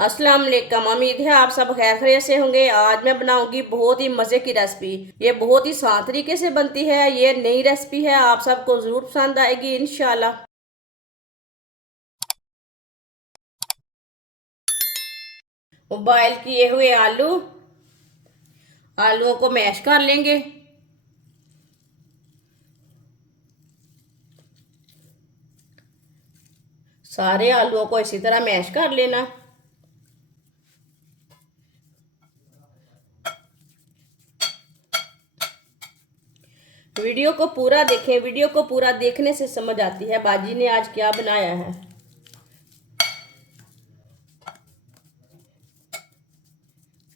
अस्सलाम वालेकुम। उम्मीद है आप सब खैर खैरियत से होंगे। आज मैं बनाऊंगी बहुत ही मज़े की रेसिपी। ये बहुत ही आसान तरीके से बनती है। ये नई रेसिपी है, आप सबको ज़रूर पसंद आएगी इंशाल्लाह। बॉयल किए हुए आलूओं को मैश कर लेंगे। सारे आलूओं को इसी तरह मैश कर लेना। वीडियो को पूरा देखें। वीडियो को पूरा देखने से समझ आती है बाजी ने आज क्या बनाया है।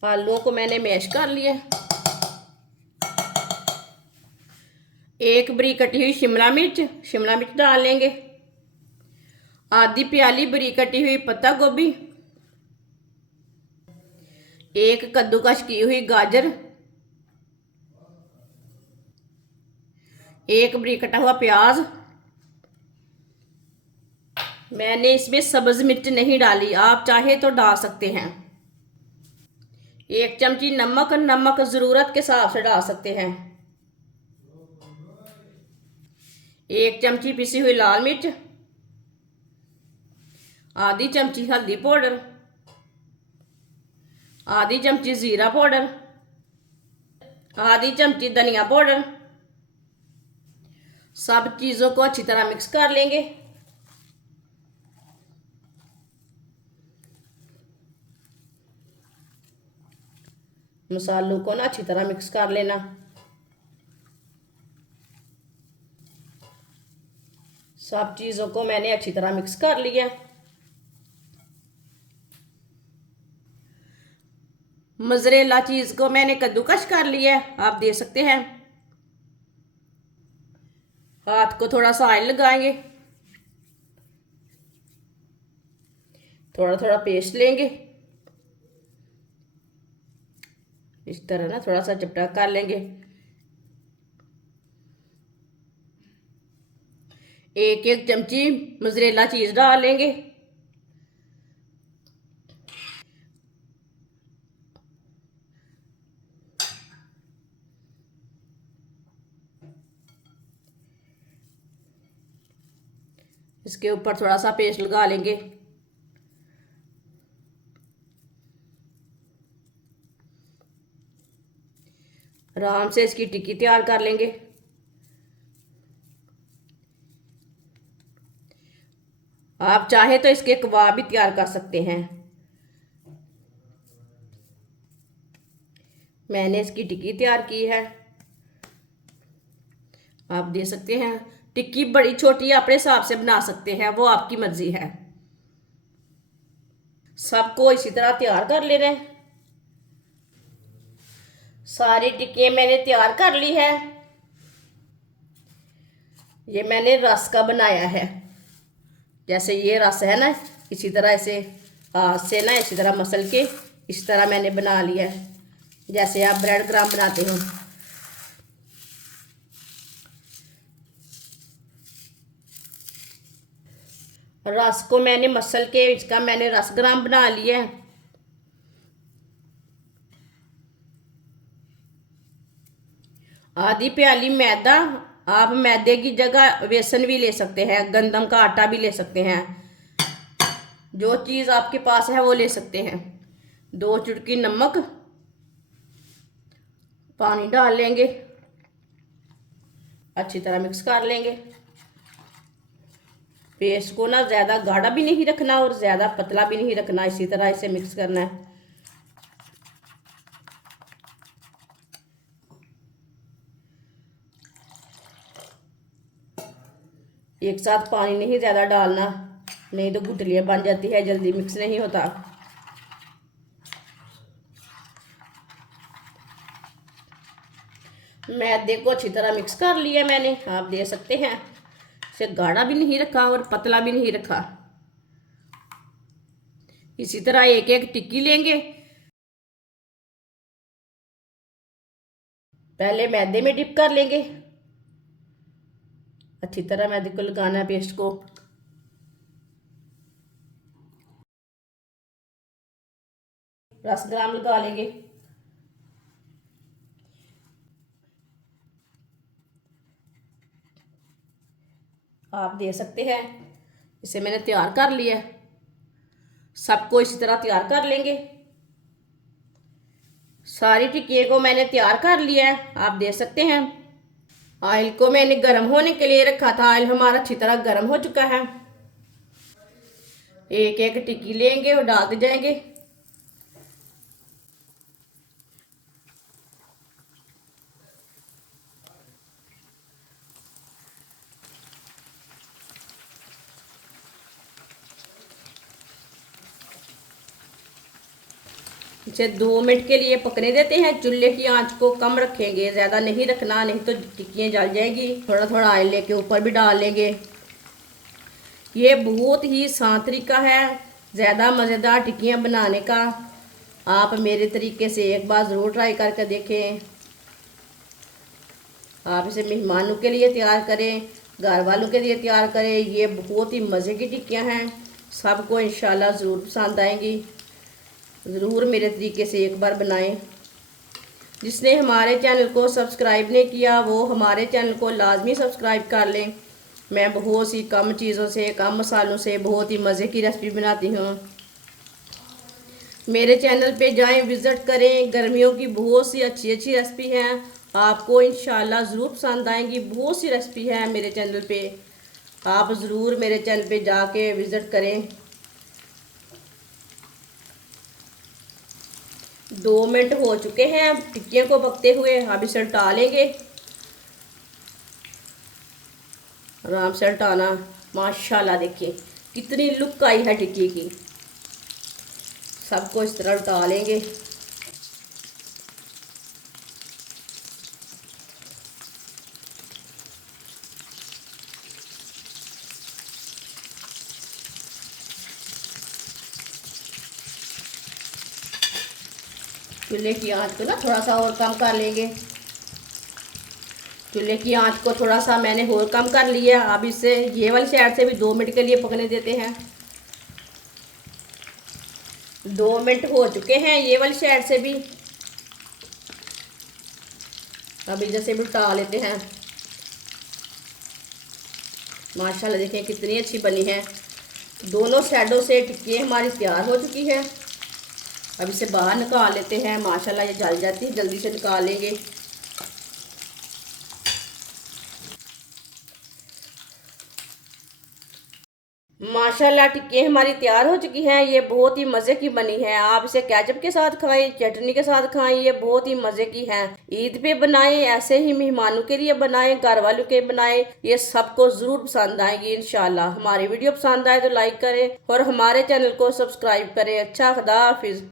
आलूओं को मैंने मैश कर लिया। एक बरीक कटी हुई शिमला मिर्च डाल लेंगे। आधी प्याली बरीक कटी हुई पत्ता गोभी। एक कद्दूकश की हुई गाजर। एक बरीक कटा हुआ प्याज। मैंने इसमें सब्ज मिर्च नहीं डाली, आप चाहे तो डाल सकते हैं। एक चमची नमक ज़रूरत के हिसाब से डाल सकते हैं। एक चमची पिसी हुई लाल मिर्च। आधी चमची हल्दी पाउडर। आधी चमची ज़ीरा पाउडर। आधी चमची धनिया पाउडर। सब चीज़ों को अच्छी तरह मिक्स कर लेंगे। मसालों को ना अच्छी तरह मिक्स कर लेना। सब चीज़ों को मैंने अच्छी तरह मिक्स कर लिया। मोज़रेला चीज़ को मैंने कद्दूकश कर लिया है, आप दे सकते हैं। हाथ को थोड़ा सा ऑयल लगाएंगे। थोड़ा थोड़ा पेस्ट लेंगे। इस तरह ना थोड़ा सा चपटा कर लेंगे। एक एक चमची मोज़रेला चीज़ डाल लेंगे। इसके ऊपर थोड़ा सा पेस्ट लगा लेंगे। आराम से इसकी टिक्की तैयार कर लेंगे। आप चाहे तो इसके कबाब भी तैयार कर सकते हैं। मैंने इसकी टिक्की तैयार की है, आप दे सकते हैं। टिक्की बड़ी छोटी अपने हिसाब से बना सकते हैं, वो आपकी मर्जी है। सबको इसी तरह तैयार कर लेना है। सारी टिक्की मैंने तैयार कर ली है। ये मैंने रस का बनाया है। जैसे ये रस है ना, इसी तरह इसे हाथ से ना इसी तरह मसल के इस तरह मैंने बना लिया है, जैसे आप ब्रेड क्रम्ब बनाते हो। रस को मैंने मसल के इसका मैंने रस ग्राम बना लिया है। आधी प्याली मैदा। आप मैदे की जगह बेसन भी ले सकते हैं, गंदम का आटा भी ले सकते हैं, जो चीज़ आपके पास है वो ले सकते हैं। 2 चुटकी नमक। पानी डाल लेंगे, अच्छी तरह मिक्स कर लेंगे। पेस्ट को ना ज़्यादा गाढ़ा भी नहीं रखना और ज़्यादा पतला भी नहीं रखना, इसी तरह इसे मिक्स करना है। एक साथ पानी नहीं ज़्यादा डालना, नहीं तो गुठलियाँ बन जाती है, जल्दी मिक्स नहीं होता। मैदे को अच्छी तरह मिक्स कर लिया मैंने, आप दे सकते हैं। इसे गाढ़ा भी नहीं रखा और पतला भी नहीं रखा। इसी तरह एक एक टिक्की लेंगे। पहले मैदे में डिप कर लेंगे। अच्छी तरह मैदे को लगाना है पेस्ट को। रसग्राम लगा लेंगे। आप दे सकते हैं। इसे मैंने तैयार कर लिया, सबको इसी तरह तैयार कर लेंगे। सारी टिक्कियों को मैंने तैयार कर लिया है, आप दे सकते हैं। ऑयल को मैंने गर्म होने के लिए रखा था। ऑयल हमारा अच्छी तरह गर्म हो चुका है। एक एक टिक्की लेंगे और डालते जाएंगे। इसे 2 मिनट के लिए पकने देते हैं। चूल्हे की आंच को कम रखेंगे, ज़्यादा नहीं रखना, नहीं तो टिक्कियाँ जल जाएंगी। थोड़ा थोड़ा ऑयल लेके ऊपर भी डाल लेंगे। ये बहुत ही आसान तरीका है ज़्यादा मज़ेदार टिक्कियाँ बनाने का। आप मेरे तरीके से एक बार ज़रूर ट्राई करके देखें। आप इसे मेहमानों के लिए तैयार करें, घर वालों के लिए तैयार करें। ये बहुत ही मज़े की टिक्कियाँ हैं, सबको इंशाल्लाह ज़रूर पसंद आएंगी। ज़रूर मेरे तरीके से एक बार बनाएं। जिसने हमारे चैनल को सब्सक्राइब नहीं किया वो हमारे चैनल को लाजमी सब्सक्राइब कर लें। मैं बहुत सी कम चीज़ों से, कम मसालों से बहुत ही मज़े की रेसिपी बनाती हूँ। मेरे चैनल पे जाएं, विज़िट करें। गर्मियों की बहुत सी अच्छी अच्छी रेसिपी हैं, आपको इंशाल्लाह ज़रूर पसंद आएंगी। बहुत सी रेसिपी है मेरे चैनल पे, आप ज़रूर मेरे चैनल पे जाके विज़िट करें। 2 मिनट हो चुके हैं टिक्कियों को पकते हुए। अब इसे उल्टा लेंगे। आराम से उल्टाना। माशाल्लाह देखिए कितनी लुक आई है टिक्की की। सबको इस तरह उल्टा लेंगे। चूल्हे की आंच को ना थोड़ा सा और कम कर लेंगे। चूल्हे की आंच को थोड़ा सा मैंने और कम कर लिया। अब इसे ये वाली साइड से भी 2 मिनट के लिए पकने देते हैं। 2 मिनट हो चुके हैं ये वाली साइड से भी। अब इधर से भी उल्टा लेते हैं। माशाल्लाह देखें कितनी अच्छी बनी है। दोनों साइडों से टिक्की हमारी तैयार हो चुकी है। अब इसे बाहर निकाल लेते हैं। माशाल्लाह ये जल जाती है, जल्दी से निकाल लेंगे। माशाल्लाह टिक्की हमारी तैयार हो चुकी हैं। ये बहुत ही मज़े की बनी है। आप इसे केचप के साथ खाएं, चटनी के साथ खाएं, ये बहुत ही मज़े की है। ईद पे बनाएं, ऐसे ही मेहमानों के लिए बनाएं, घर वालों के बनाएं। ये सबको ज़रूर पसंद आएगी इंशाल्लाह। हमारी वीडियो पसंद आए तो लाइक करें और हमारे चैनल को सब्सक्राइब करें। अच्छा, खुदा हाफिज़।